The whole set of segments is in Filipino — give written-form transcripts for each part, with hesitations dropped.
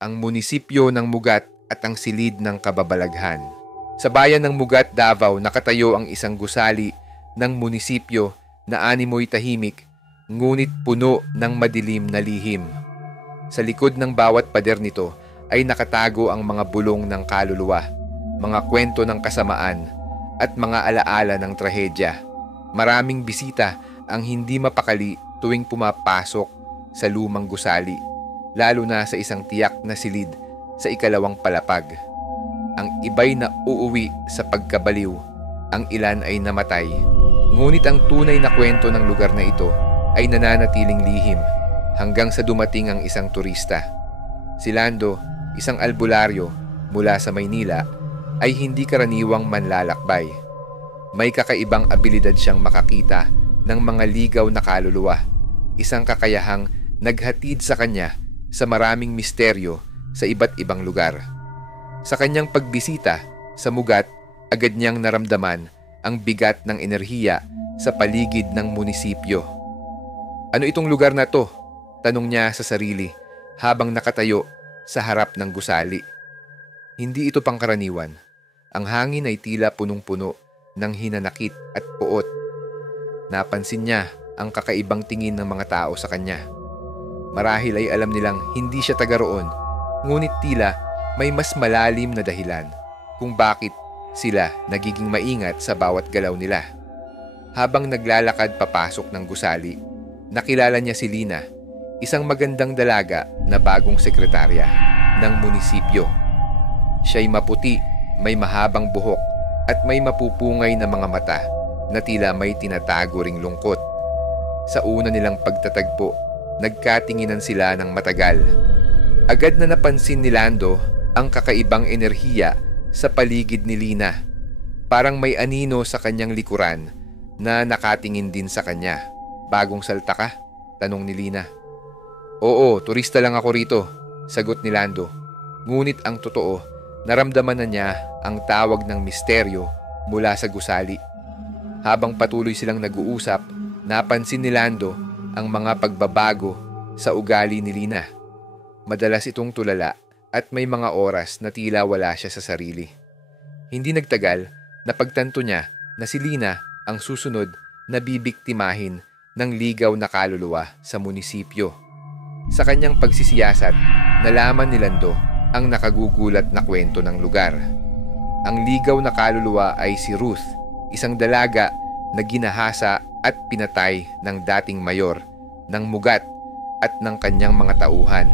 ang munisipyo ng Mugat at ang silid ng Kababalaghan. Sa bayan ng Mugat, Davao, nakatayo ang isang gusali ng munisipyo na animoy tahimik, ngunit puno ng madilim na lihim. Sa likod ng bawat pader nito ay nakatago ang mga bulong ng kaluluwa, mga kwento ng kasamaan, at mga alaala ng trahedya. Maraming bisita ang hindi mapakali tuwing pumapasok sa lumang gusali, lalo na sa isang tiyak na silid sa ikalawang palapag. Ang iba'y na uuwi sa pagkabaliw, ang ilan ay namatay. Ngunit ang tunay na kwento ng lugar na ito ay nananatiling lihim hanggang sa dumating ang isang turista. Si Lando, isang albularyo mula sa Maynila, ay hindi karaniwang manlalakbay. May kakaibang abilidad siyang makakita ng mga ligaw na kaluluwa, isang kakayahang naghatid sa kanya sa maraming misteryo sa iba't ibang lugar. Sa kanyang pagbisita sa Mugat, agad niyang naramdaman ang bigat ng enerhiya sa paligid ng munisipyo. "Ano itong lugar na to?" tanong niya sa sarili habang nakatayo sa harap ng gusali. Hindi ito pangkaraniwan. Ang hangin ay tila punong-puno ng hinanakit at puot. Napansin niya ang kakaibang tingin ng mga tao sa kanya. Marahil ay alam nilang hindi siya taga roon, ngunit tila may mas malalim na dahilan kung bakit sila nagiging maingat sa bawat galaw nila. Habang naglalakad papasok ng gusali, nakilala niya si Lina, isang magandang dalaga na bagong sekretarya ng munisipyo. Siya'y maputi, may mahabang buhok at may mapupungay na mga mata na tila may tinatago ring lungkot. Sa una nilang pagtatagpo, nagkatinginan sila ng matagal. Agad na napansin ni Lando ang kakaibang enerhiya sa paligid ni Lina. Parang may anino sa kanyang likuran na nakatingin din sa kanya. "Bagong salta ka?" tanong ni Lina. "Oo, turista lang ako rito," sagot ni Lando. Ngunit ang totoo, naramdaman na niya ang tawag ng misteryo mula sa gusali. Habang patuloy silang nag-uusap, napansin ni Lando ang mga pagbabago sa ugali ni Lina. Madalas itong tulala at may mga oras na tila wala siya sa sarili. Hindi nagtagal, napagtanto niya na si Lina ang susunod na bibiktimahin ng ligaw na kaluluwa sa munisipyo. Sa kanyang pagsisiyasat, nalaman ni Lando ang nakagugulat na kwento ng lugar. Ang ligaw na kaluluwa ay si Ruth, isang dalaga na ginahasa at pinatay ng dating mayor ng Mugat at ng kanyang mga tauhan.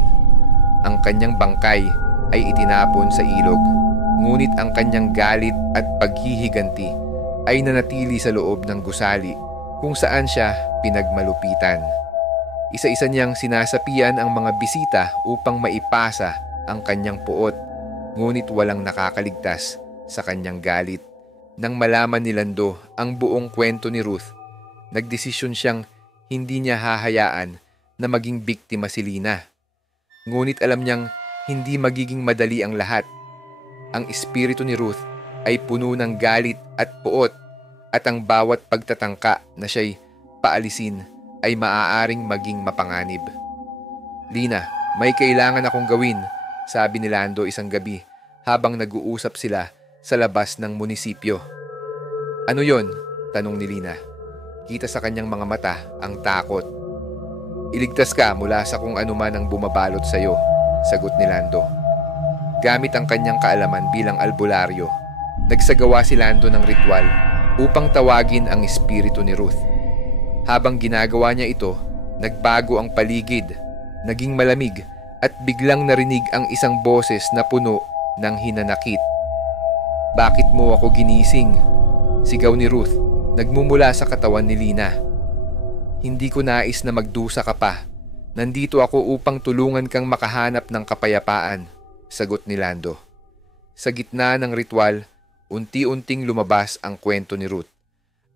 Ang kanyang bangkay ay itinapon sa ilog, ngunit ang kanyang galit at paghihiganti ay nanatili sa loob ng gusali kung saan siya pinagmalupitan. Isa-isa niyang sinasapian ang mga bisita upang maipasa ang kanyang puot, ngunit walang nakakaligtas sa kanyang galit. Nang malaman ni Lando ang buong kwento ni Ruth, nagdesisyon siyang hindi niya hahayaan na maging biktima si Lina. Ngunit alam niyang hindi magiging madali ang lahat. Ang espiritu ni Ruth ay puno ng galit at puot, at ang bawat pagtatangka na siya'y paalisin ay maaaring maging mapanganib. "Lina, may kailangan akong gawin," sabi ni Lando isang gabi habang nag-uusap sila sa labas ng munisipyo. "Ano yon?" tanong ni Lina. Kita sa kanyang mga mata ang takot. "Iligtas ka mula sa kung anuman ang bumabalot sa iyo," sagot ni Lando. Gamit ang kanyang kaalaman bilang albularyo, nagsagawa si Lando ng ritual upang tawagin ang espiritu ni Ruth. Habang ginagawa niya ito, nagbago ang paligid, naging malamig, at biglang narinig ang isang boses na puno ng hinanakit. "Bakit mo ako ginising?" sigaw ni Ruth, nagmumula sa katawan ni Lina. "Hindi ko nais na magdusa ka pa. Nandito ako upang tulungan kang makahanap ng kapayapaan," sagot ni Lando. Sa gitna ng ritual, unti-unting lumabas ang kwento ni Ruth,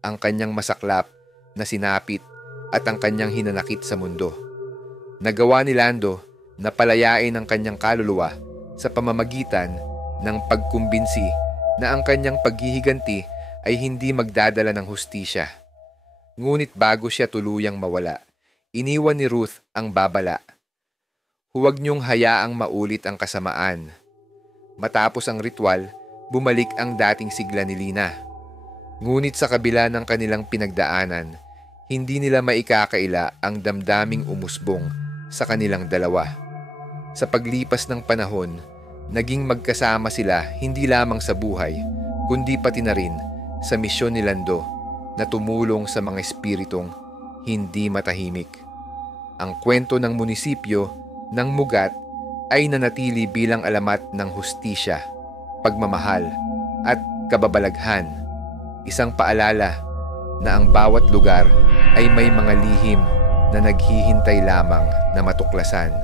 ang kanyang masaklap na sinapit at ang kanyang hinanakit sa mundo. Nagawa ni Lando na palayain ang kanyang kaluluwa sa pamamagitan ng pagkumbinsi na ang kanyang paghihiganti ay hindi magdadala ng hustisya. Ngunit bago siya tuluyang mawala, iniwan ni Ruth ang babala. Huwag niyong hayaang maulit ang kasamaan. Matapos ang ritual, bumalik ang dating sigla ni Lina. Ngunit sa kabila ng kanilang pinagdaanan, hindi nila maikakaila ang damdaming umusbong sa kanilang dalawa. Sa paglipas ng panahon, naging magkasama sila hindi lamang sa buhay, kundi pati na rin sa misyon ni Lando na tumulong sa mga espiritong hindi matahimik. Ang kwento ng munisipyo ng Mugat ay nanatili bilang alamat ng hustisya, pagmamahal at kababalaghan. Isang paalala na ang bawat lugar ay may mga lihim na naghihintay lamang na matuklasan.